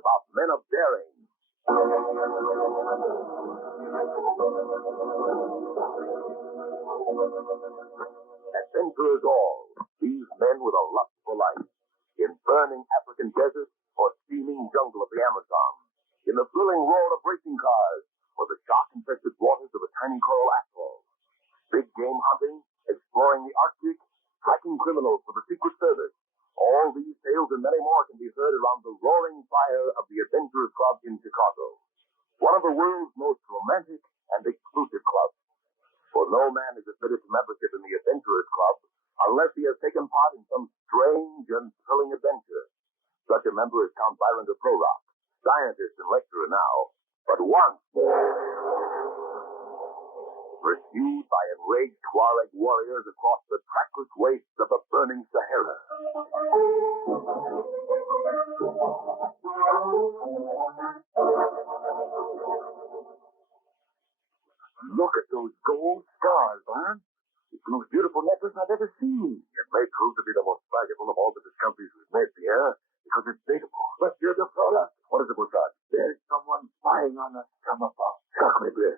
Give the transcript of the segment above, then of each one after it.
about men of daring. Adventurers all, these men with a lust for life, in burning African deserts or steaming jungle of the Amazon, in the thrilling roar of racing cars or the shark-infested waters of a tiny coral atoll, big game hunting, exploring the Arctic, tracking criminals for the Secret Service. All these tales and many more can be heard around the roaring fire of the Adventurers Club in Chicago, one of the world's most romantic and exclusive clubs. For no man is admitted to membership in the Adventurers Club unless he has taken part in some strange and thrilling adventure. Such a member is Count Byron de Prorok, scientist and lecturer now, but once pursued by enraged Tuareg warriors across the trackless wastes of the burning Sahara. Look at those gold stars, Byron. It's the most beautiful necklace I've ever seen. It may prove to be the most valuable of all the discoveries we've made, Pierre, because it's dateable. Monsieur de Prorok. What is it, Moussad? There's someone spying on us from above. Sacre bleu.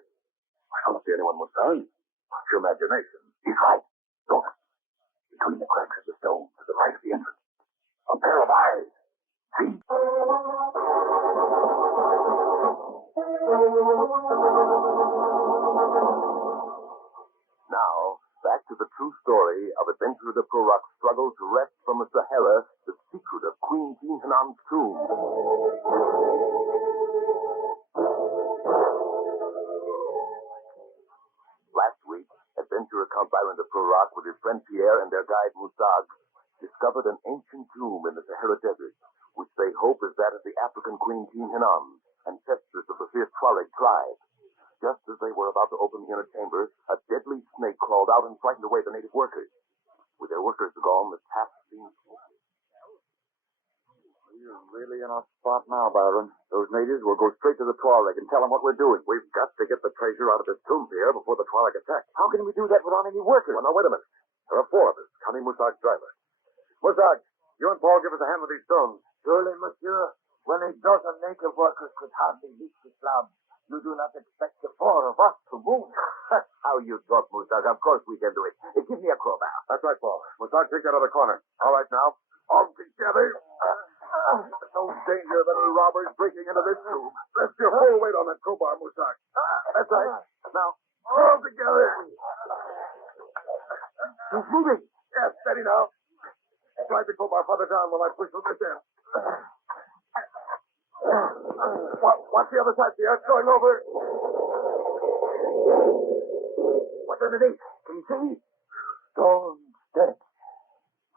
I don't see anyone, Moussad. What's your imagination? He's right. Look. Between the cracks of the stone to the right of the entrance. A pair of eyes. See? Now, back to the true story of Adventurer de Prorok's struggle to wrest from the Sahara the secret of Queen Tin Hinan's tomb. Last week, Adventurer Count Byron de Prorok with his friend Pierre and their guide Moussad discovered an ancient tomb in the Sahara Desert, which they hope is that of the African Queen Tin Hinan, ancestors of the fierce Tuareg tribe. Just as they were about to open the inner chamber, a deadly snake crawled out and frightened away the native workers. With their workers gone, the task seemed hopeless. We're really in our spot now, Byron. Those natives will go straight to the Tuareg and tell them what we're doing. We've got to get the treasure out of this tomb here before the Tuareg attack. How can we do that without any workers? Well, now, wait a minute. There are four of us, counting Moussag's driver. Moussag, you and Paul give us a hand with these stones. Surely, monsieur, when a dozen native workers could hardly reach the slab, you do not expect the four of us to move. How you talk, Moussag. Of course we can do it. Give me a crowbar. That's right, Paul. Moussag, take that other corner. All right, now. All together. No danger of any robbers breaking into this tomb. Rest your full weight on that crowbar, Moussag. That's right. Now, all together. He's moving. Yes, steady now. Slide the crowbar farther down while I push from this end. Watch the other side, Pierre. It's going over. What's underneath? Can you see? Stone steps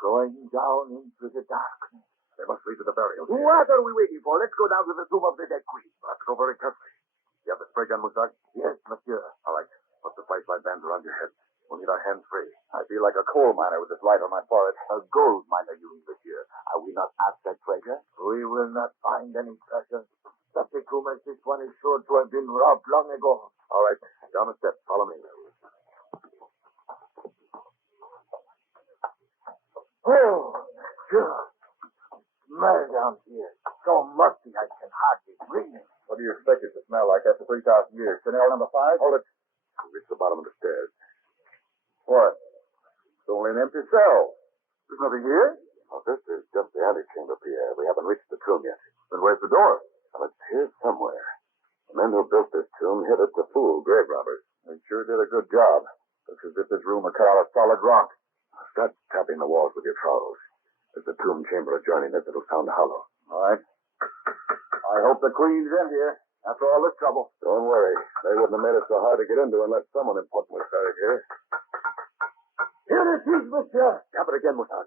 going down into the darkness. They must lead to the burial. What are we waiting for? Let's go down to the tomb of the dead queen. Let's go very carefully. You have the spray gun, Moussag? Yes, monsieur. All right. Put the flashlight bands around your head. We'll need our hands free. I feel like a coal miner with this light on my forehead. A gold miner, you mean, monsieur. Are we not after treasure? We will not find any treasure. Such a tomb as this one is sure to have been robbed long ago. All right. Down the steps. Follow me. Oh, sure. Smell down here. So musty I can hardly breathe. What do you expect it to smell like after 3,000 years? Chanel number 5? Hold it. Reach the bottom of the stairs. What? It's only an empty cell. There's nothing here? Oh, this is just the antechamber, Pierre. We haven't reached the tomb yet. Then where's the door? Well, it's here somewhere. The men who built this tomb hid it to fool grave robbers. They sure did a good job. Looks as if this room was cut out of solid rock. Start tapping the walls with your trowels. There's a tomb chamber adjoining this. It'll sound hollow. All right. I hope the queen's in here. After all this trouble. Don't worry. They wouldn't have made it so hard to get into unless someone important was buried here. Here it is, monsieur. Tap it again, Moussad.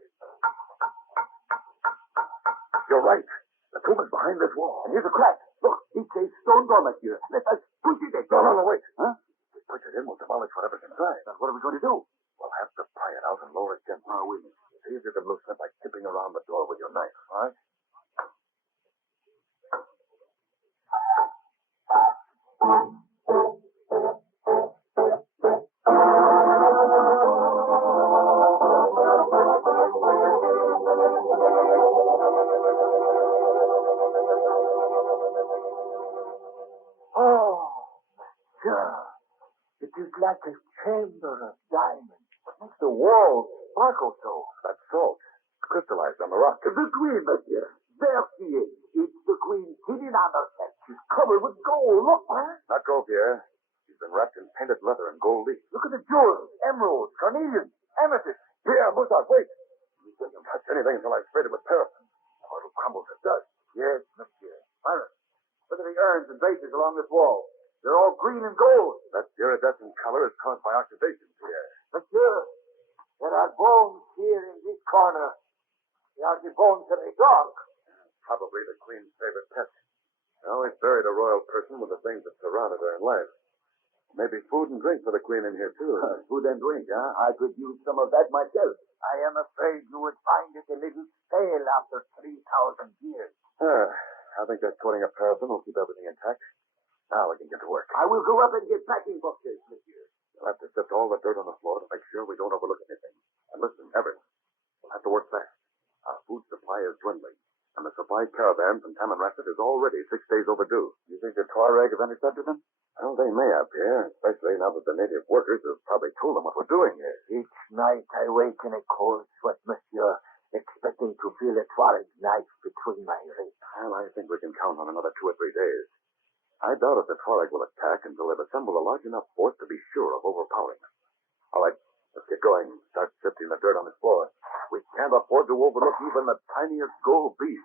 You're right. The tomb is behind this wall. And here's a crack. Look, it's a stone door, monsieur. Let us push it in. No, wait. Huh? If we push it in, we'll demolish whatever's inside. Then what are we going to do? We'll have to pry it out and lower it gently. Oh, wait a minute. See if you can loosen it by tipping around the door with your knife, all right? monsieur. It is like a chamber of diamonds. What makes the walls sparkle so? That's salt. Crystallized on the rock. The queen, monsieur. There she is. It's the Queen Tin Hinan herself. She's covered with gold. Look, man. Not gold, Pierre. She's been wrapped in painted leather and gold leaf. Look at the jewels, emeralds, carnelians, amethysts. Pierre, Mozart, wait. You didn't touch anything until I sprayed it with paraffin. Or it'll crumble to dust. Yes, monsieur. Byron, look at the urns and vases along this wall. They're all green and gold. That iridescent color is caused by oxidation, Pierre. Monsieur, there are bones here in this corner. They are the bones of a dog. Probably the Queen's favorite pet. I always buried a royal person with the things that surrounded her in life. Maybe food and drink for the Queen in here, too. Food and drink, huh? I could use some of that myself. I am afraid you would find it a little stale after 3,000 years. I think that coating of paraffin will keep everything intact. Now we can get to work. I will go up and get packing boxes, monsieur. We'll have to sift all the dirt on the floor to make sure we don't overlook anything. And listen, everyone, we'll have to work fast. Our food supply is dwindling, and the supply caravan from Tamanrasset is already 6 days overdue. You think the Tuareg have intercepted them? Well, they may have, Pierre, especially now that the native workers have probably told them what we're doing here. Each night I wake in a cold sweat, monsieur, expecting to feel a Tuareg knife between my ribs. Well, I think we can count on another 2 or 3 days. I doubt if the Tuareg will attack until they've assembled a large enough force to be sure of overpowering them. All right, let's get going. Start sifting the dirt on this floor. We can't afford to overlook even the tiniest gold beast.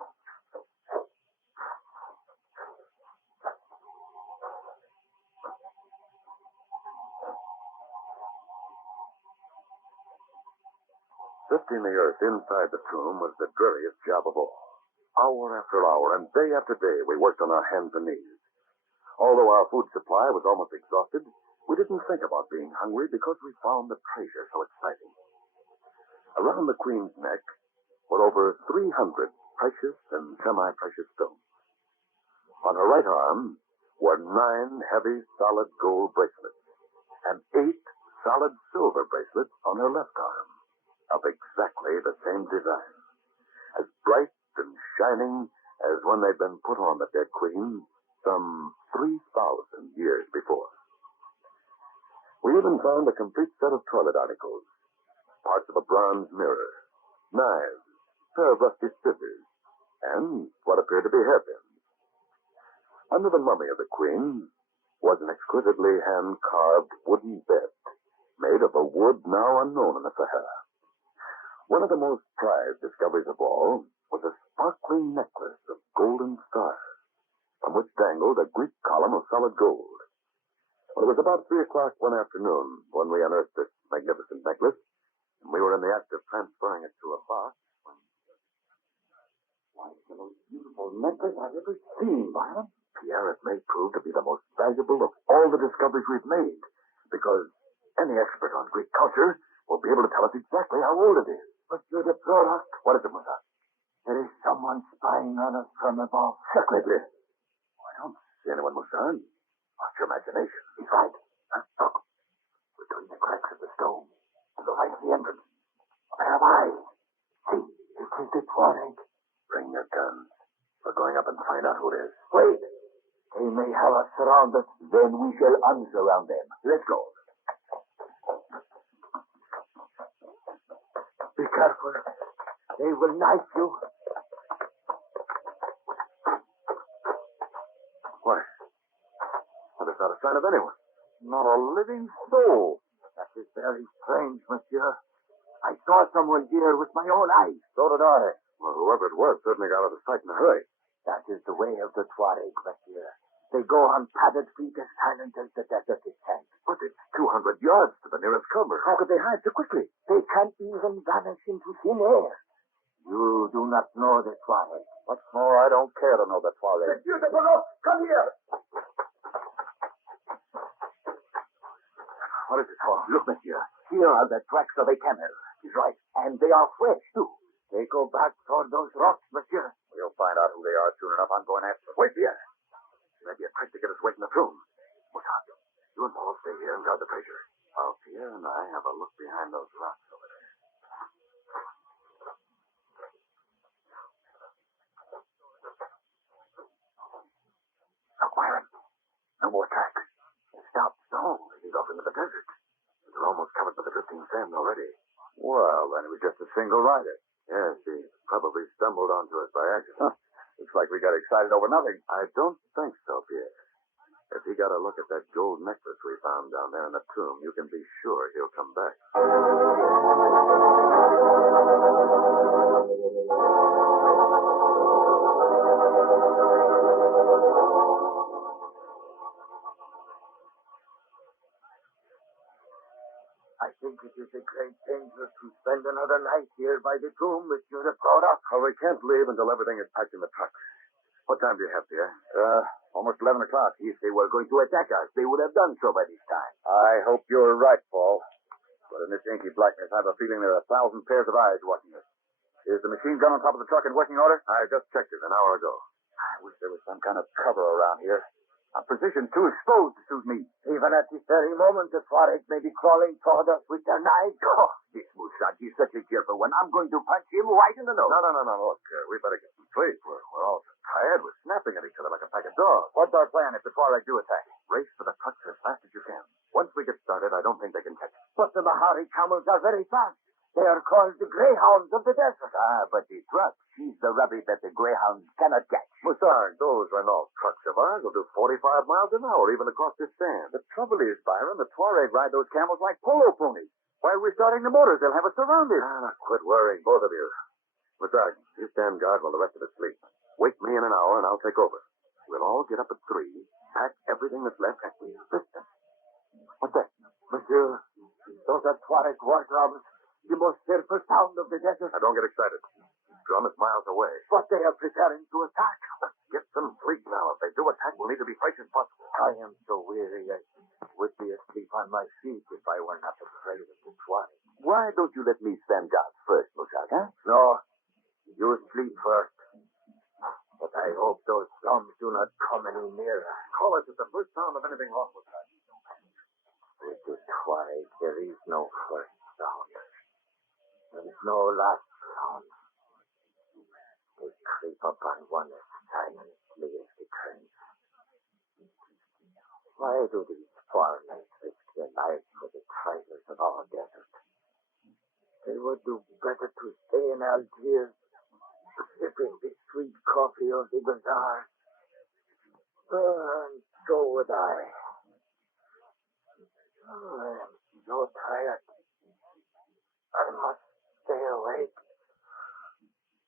Sifting the earth inside the tomb was the dreariest job of all. Hour after hour and day after day, we worked on our hands and knees. Although our food supply was almost exhausted, we didn't think about being hungry because we found the treasure so exciting. Around the Queen's neck were over 300 precious and semi-precious stones. On her right arm were 9 heavy, solid gold bracelets and 8 solid silver bracelets on her left arm, of exactly the same design, as bright and shining as when they'd been put on the dead Queen some 3,000 years before. We even found a complete set of toilet articles, parts of a bronze mirror, knives, a pair of rusty scissors, and what appeared to be hairpins. Under the mummy of the Queen was an exquisitely hand-carved wooden bed made of a wood now unknown in the Sahara. One of the most prized discoveries of all was a sparkling necklace of golden stars, from which dangled a Greek column of solid gold. Well, it was about 3 o'clock one afternoon when we unearthed this magnificent necklace, and we were in the act of transferring it to a box when... Why, it's the most beautiful necklace I've ever seen, Byron. Pierre, it may prove to be the most valuable of all the discoveries we've made, because any expert on Greek culture will be able to tell us exactly how old it is. Monsieur de Prorok. What is it, Mozart? There is someone spying on us from above. Secretly. I don't see anyone, Mozart. What's your imagination? He's right. Huh? Look. Between the cracks of the stone to the right of the entrance. A pair of eyes. See, it is the Tuareg. Bring your guns. We're going up and find out who it is. Wait. They may have us surrounded. Then we shall unsurround them. Let's go. Be careful. They will knife you. Why? Well, there's not a sign of anyone. Not a living soul. That is very strange, monsieur. I saw someone here with my own eyes. So did I. Well, whoever it was certainly got out of sight in a hurry. That is the way of the Tuareg, monsieur. They go on padded feet as silent as the desert itself. But it's 200 yards to the nearest cover. How could they hide so quickly? They can't even vanish into thin air. You do not know the Tuareg. What's more, I don't care to know the Tuareg. Monsieur de Prorok, come here! What is it for? Look, monsieur. Here are the tracks of a camel. He's right. And they are fresh, too. They go back toward those rocks, monsieur. We'll find out who they are soon enough. I'm going after them. Wait, Pierre. Maybe a trick to get us away from the tomb. Mozart, you and Paul stay here and guard the treasure. While Pierre and I have a look behind those rocks over there. Look, Byron. No more tracks. Stop. single rider. Yes, he probably stumbled onto us by accident. Looks like we got excited over nothing. I don't think so, Pierre. If he got a look at that gold necklace we found down there in the tomb, you can be sure he'll come back. I think it is a great danger to spend another night here by the tomb, Monsieur de Prorok. Well, we can't leave until everything is packed in the truck. What time do you have, Pierre? Almost 11 o'clock. If they were going to attack us, they would have done so by this time. I hope you're right, Paul. But in this inky blackness, I have a feeling there are 1,000 pairs of eyes watching us. Is the machine gun on top of the truck in working order? I just checked it an hour ago. I wish there was some kind of cover around here. A position too exposed to suit me. Even at this very moment, the Tuareg may be crawling toward us with their knives. Oh, this Moussad is such a cheerful one. I'm going to punch him right in the nose. No. Look, we better get some sleep. We're all so tired. We're snapping at each other like a pack of dogs. What's our plan if the Tuareg do attack? Race for the trucks as fast as you can. Once we get started, I don't think they can catch us. But the Mahari camels are very fast. They are called the greyhounds of the desert. Ah, but the truck, she's the rabbit that the greyhounds cannot catch. Moussad, those Renault trucks of ours will do 45 miles an hour, even across this sand. The trouble is, Byron, the Tuareg ride those camels like polo ponies. While we're starting the motors, they'll have us surrounded. Quit worrying, both of you. Moussad, you stand guard while the rest of us sleep. Wake me in an hour, and I'll take over. We'll all get up at 3, pack everything that's left, and listen. What's that? Monsieur, those are Tuareg war drums. The most fearful sound of the desert. Now, don't get excited. Drum is miles away. But they are preparing to attack. Get some sleep now. If they do attack, we'll need to be fresh as possible. I am so weary, I would be asleep on my feet if I were not afraid of the Tuareg. Why don't you let me stand guard first, Moussad, huh? No, you sleep first. But I hope those drums do not come any nearer. Call us at the first sound of anything wrong with that. With the Tuareg, there is no first sound. And no last sound. They creep upon one as silently as the trains. Why do these foreigners risk their lives for the treasures of our desert? They would do better to stay in Algiers, sipping the sweet coffee of the bazaar. And so would I. Oh, I am so tired. I must stay awake.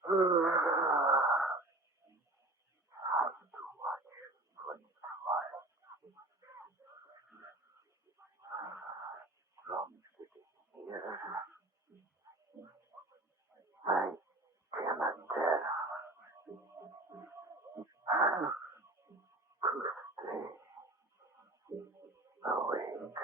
Time to watch for the Tuareg. Drums getting nearer. I cannot tell. To stay awake.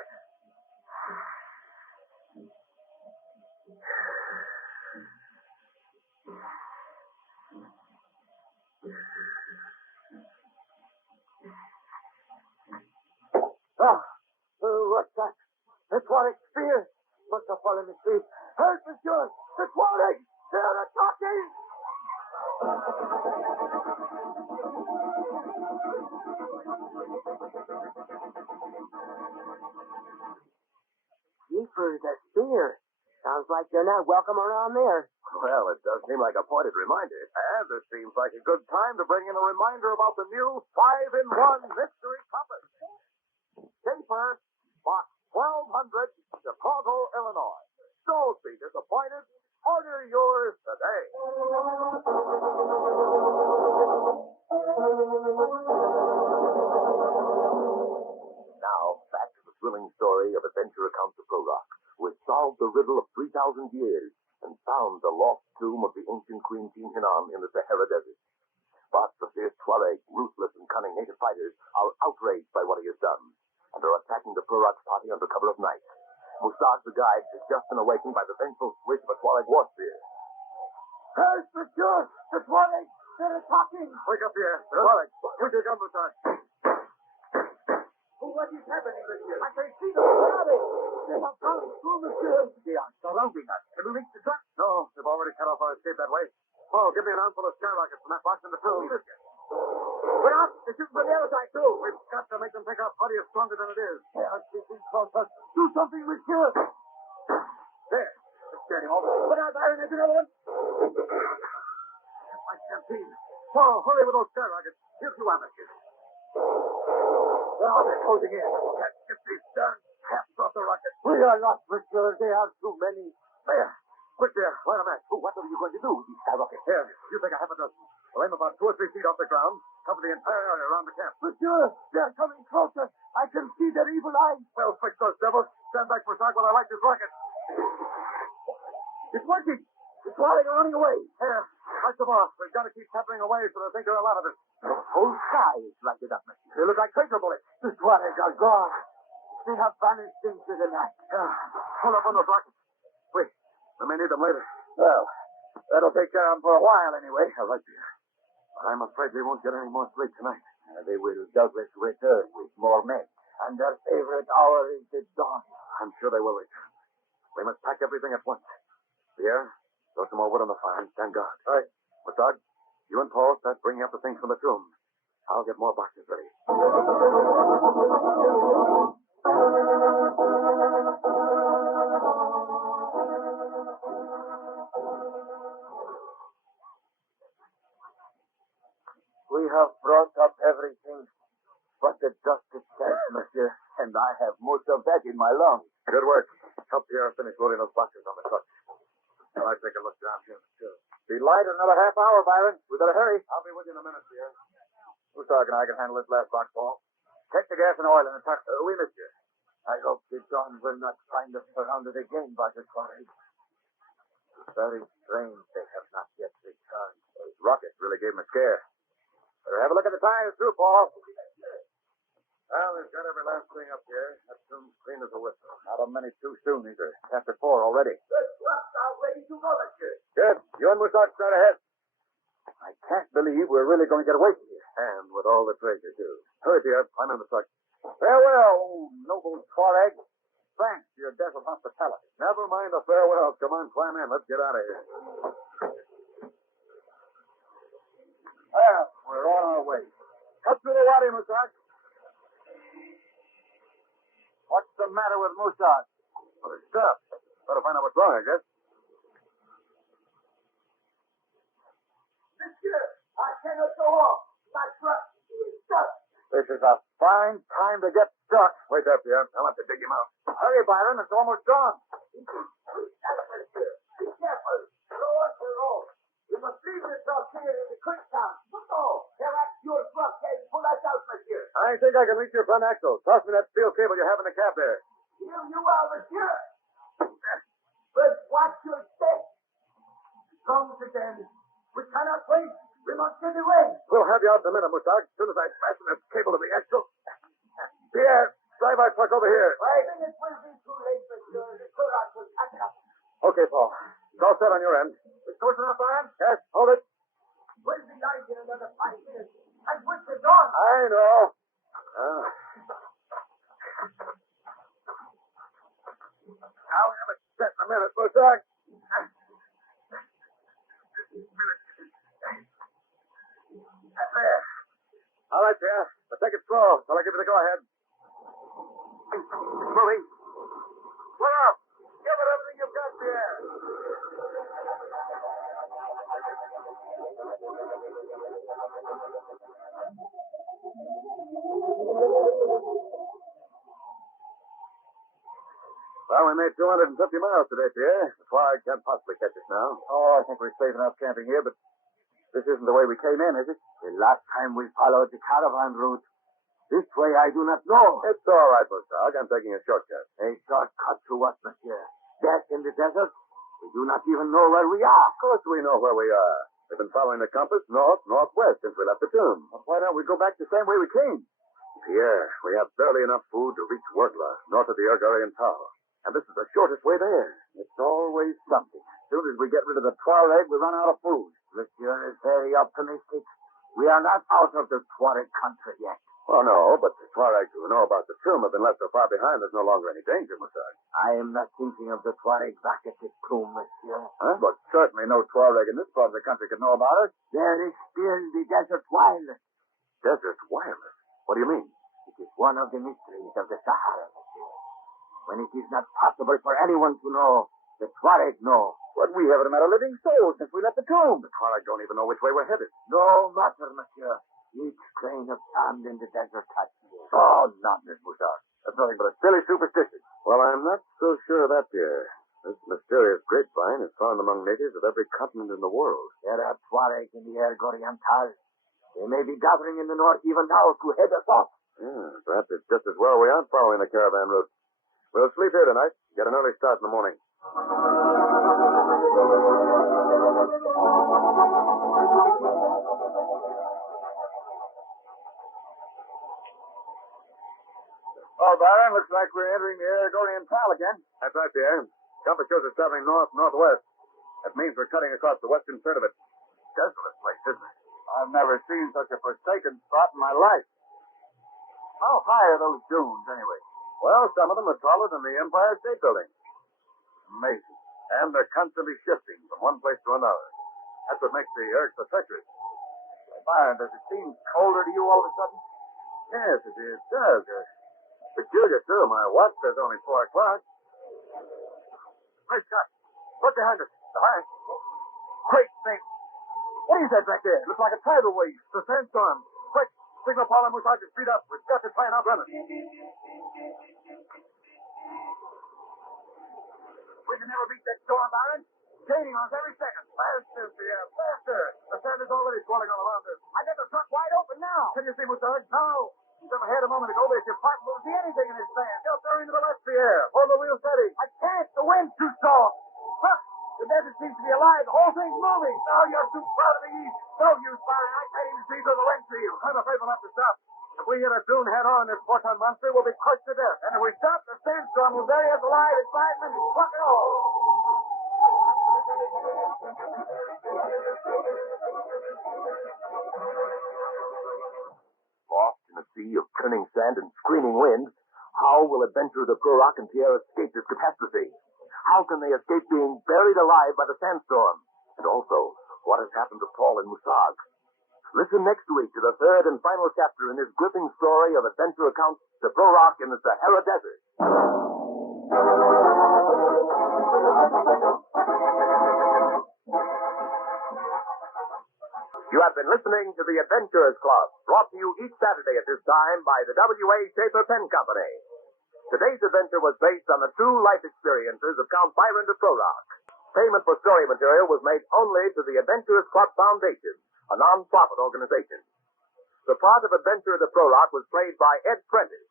What's that? The Tuareg spear must have fallen asleep. Help, monsieur! The Tuareg! They're attacking! Jeepers, the spear. Sounds like they're not welcome around there. Well, it does seem like a pointed reminder. And it seems like a good time to bring in a reminder about the new 5-in-1 mystery compass. Paper, box 1200, Chicago, Illinois. Don't be disappointed. Order yours today. Now, back to the thrilling story of adventurer Count de Prorok, who has solved the riddle of 3,000 years and found the lost tomb of the ancient Queen Tin Hinan in the Sahara Desert. But the fierce Tuareg, ruthless and cunning native fighters, are outraged by what he has done, and are attacking the Prorok's party under cover of night. Moussad, the guide, has just been awakened by the vengeful swish of a Tuareg war spear. Help, monsieur! The Tuareg! They're attacking! Wake up here. Tuareg, use your gun, Moussad. What is happening, monsieur? I can see them coming! They have come through, monsieur! They are surrounding us. Can we reach the truck? No, they've already cut off our escape that way. Oh, give me an armful of skyrockets from that box in the tomb. We're out! They're shooting from the other side, too! We've got to make them think our party is stronger than it is. They are creeping close us. Do something, monsieur! There. Let's get him over. Open up, Byron. There's another one. My canteen. Oh, hurry with those skyrockets. Here's you, Monsieur. Oh, they're closing in. Can't get these darn caps off the rocket. We are lost, Monsieur. There are too many. There. Quick there. Light a match. What are you going to do with these skyrockets? Here. You take a half a dozen. We'll aim about 2 or 3 feet off the ground. Cover the entire area around the camp. Monsieur, they're coming closer. I can see their evil eyes. Well, fix those devils. Stand back for a second while I light this rocket. It's working. It's running away. Here. Light them off. We've got to keep peppering away so they think there are a lot of us. The whole sky is lighted up, Monsieur. They look like tracer bullets. The Tuaregs are gone. They have vanished into the night. Hold up on those rockets. Wait. We may need them later. Well, that'll take care of them for a while anyway. All right, dear. But I'm afraid we won't get any more sleep tonight. They will doubtless return with more men. And their favorite hour is the dawn. I'm sure they will return. We must pack everything at once. Pierre, throw some more wood on the fire and stand guard. All right. Massad, you and Paul start bringing up the things from the tomb. I'll get more boxes ready. We have brought up everything but the dust itself, Monsieur, and I have most of that in my lungs. Good work. Help Pierre finish loading those boxes on the truck. Well, I take a look down here. Sure. Be light in another half hour, Byron. We better hurry. I'll be with you in a minute, Pierre. Mustard and I can handle this last box, Paul. Check the gas and oil in the truck. We missed you. I hope the dawn will not find us surrounded again by the Tuaregs. It's very strange they have not yet returned. Those rockets really gave them a scare. Better have a look at the tires, too, Paul. Well, we've got every last thing up here. That tomb's clean as a whistle. Not a minute too soon, either. After 4 already. The trucks are ready to go, Monsieur. Good. You and Moussad start ahead. I can't believe we're really going to get away from here. And with all the treasure, too. Hurry, Pierre. Climb in the truck. Farewell, oh, noble Tuareg. Thanks for your desert hospitality. Never mind the farewells. Come on, climb in. Let's get out of here. Well, we're on our way. Cut through the wadi, Moussad. What's the matter with Moussad? Well, it's stuff. Better find out what's wrong, I guess. Monsieur, I cannot go on. My truck is stuck. This is a fine time to get stuck. Wait there, Pierre. I'll have to dig him out. Hurry, Byron. It's almost gone. Monsieur, be careful. Row us the road. We must leave this truck here in the quick town. No, perhaps your truck can pull us out, Monsieur. I think I can reach your front axle. Toss me that steel cable you have in the cab there. Here you are, Monsieur. But watch your step. Comes again. We cannot wait. We must get away. We'll have you out in a minute, Moussad. As soon as I fasten that cable to the axle. Pierre, drive our truck over here. I think it will be too late, Monsieur. The Prorok will catch up. Okay, Paul. It's all set on your end. It's close enough, Byron? Yes, hold it. We'll be light in another 5 minutes. And what's the dawn? I know. I'll have it set in a minute, Moussad. There. All right, Pierre. But take it slow till I give you the go-ahead. Moving. Pull up. Give it everything you've got, Pierre. Well, we made 250 miles today, Pierre. The flag can't possibly catch us now. Oh, I think we're safe enough camping here, but this isn't the way we came in, is it? The last time we followed the caravan route. This way I do not know. It's all right, Moussad. I'm taking a shortcut. A shortcut to what, Monsieur? Back in the desert? We do not even know where we are. Of course we know where we are. We've been following the compass north-northwest since we left the tomb. Well, why don't we go back the same way we came? Pierre, we have barely enough food to reach Wurgla, north of the Urgarian Tower. And this is the shortest way there. It's always something. As soon as we get rid of the Tuareg, we run out of food. Monsieur is very optimistic. We are not out of the Tuareg country yet. Well, no, but the Tuaregs who know about the tomb have been left so far behind there's no longer any danger, Moussad. I am not thinking of the Tuareg back at the tomb, Monsieur. Huh? But certainly no Tuareg in this part of the country could know about it. There is still the desert wireless. Desert wireless? What do you mean? It is one of the mysteries of the Sahara, Monsieur. When it is not possible for anyone to know, The Tuareg know. But we haven't met a living soul since we left the tomb. The Tuareg don't even know which way we're headed. No matter, monsieur. Each grain of sand in the desert touches you. Oh, nonsense, Musar. That's nothing but a silly superstition. Well, I'm not so sure of that, Pierre. This mysterious grapevine is found among natives of every continent in the world. There are Tuaregs in the Air Oriental. They may be gathering in the north even now to head us off. Yeah, perhaps it's just as well we aren't following the caravan route. We'll sleep here tonight. Get an early start in the morning. Oh, Byron, looks like we're entering the Air Oriental again. That's right, Pierre. Compass shows us traveling north-northwest. That means we're cutting across the western third of it. Desolate place, isn't it? I've never seen such a forsaken spot in my life. How high are those dunes, anyway? Well, some of them are taller than the Empire State Building. Amazing. And they're constantly shifting from one place to another. That's what makes the earth so treacherous. Byron, does it seem colder to you all of a sudden? Yes, it does. Peculiar, too. My watch says only 4 o'clock. Great Scott. Look behind us. Behind. Great thing. What is that back there? Looks like a tidal wave. It's a sandstorm. Quick, signal Paul and Musar to speed up. We've got to try and outrun it. We can never beat that storm, Byron. Gaining on us every second. Faster, Pierre, faster. The sand is already swelling all around us. I got the truck wide open now. Can you see Musar? No. From ahead a moment ago, it's impossible to see anything in this sand. Just throw into the left, Pierre. Hold the wheel steady. I can't. The wind's too strong. Look, the desert seems to be alive. The whole thing's moving. Now you're too far to the east. No use, Byron. I can't even see through the wind shield. I'm afraid we'll have to stop. If we hit a dune head-on, this 4-ton monster will be crushed to death. And if we stop, the sandstorm will bury us alive in 5 minutes. Fuck it all. Lost in a sea of churning sand and screaming wind, how will Adventurer de Prorok and Pierre escape this catastrophe? How can they escape being buried alive by the sandstorm? And also, what has happened to Paul and Musag? Listen next week to the third and final chapter in this gripping story of Adventurer Count de Prorok in the Sahara Desert. You have been listening to the Adventurers Club, brought to you each Saturday at this time by the W.A. Schaefer Pen Company. Today's adventure was based on the true life experiences of Count Byron de Prorok. Payment for story material was made only to the Adventurers Club Foundation, a non-profit organization. The part of Adventurer de Prorok was played by Ed Prentiss.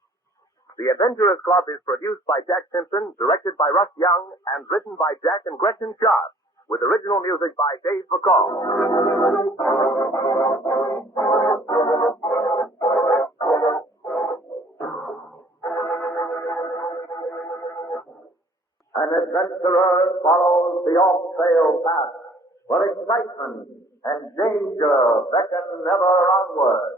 The Adventurers Club is produced by Jack Simpson, directed by Russ Young, and written by Jack and Gretchen Sharp, with original music by Dave McCall. An adventurer follows the off-trail path, where excitement and danger beckon ever onward.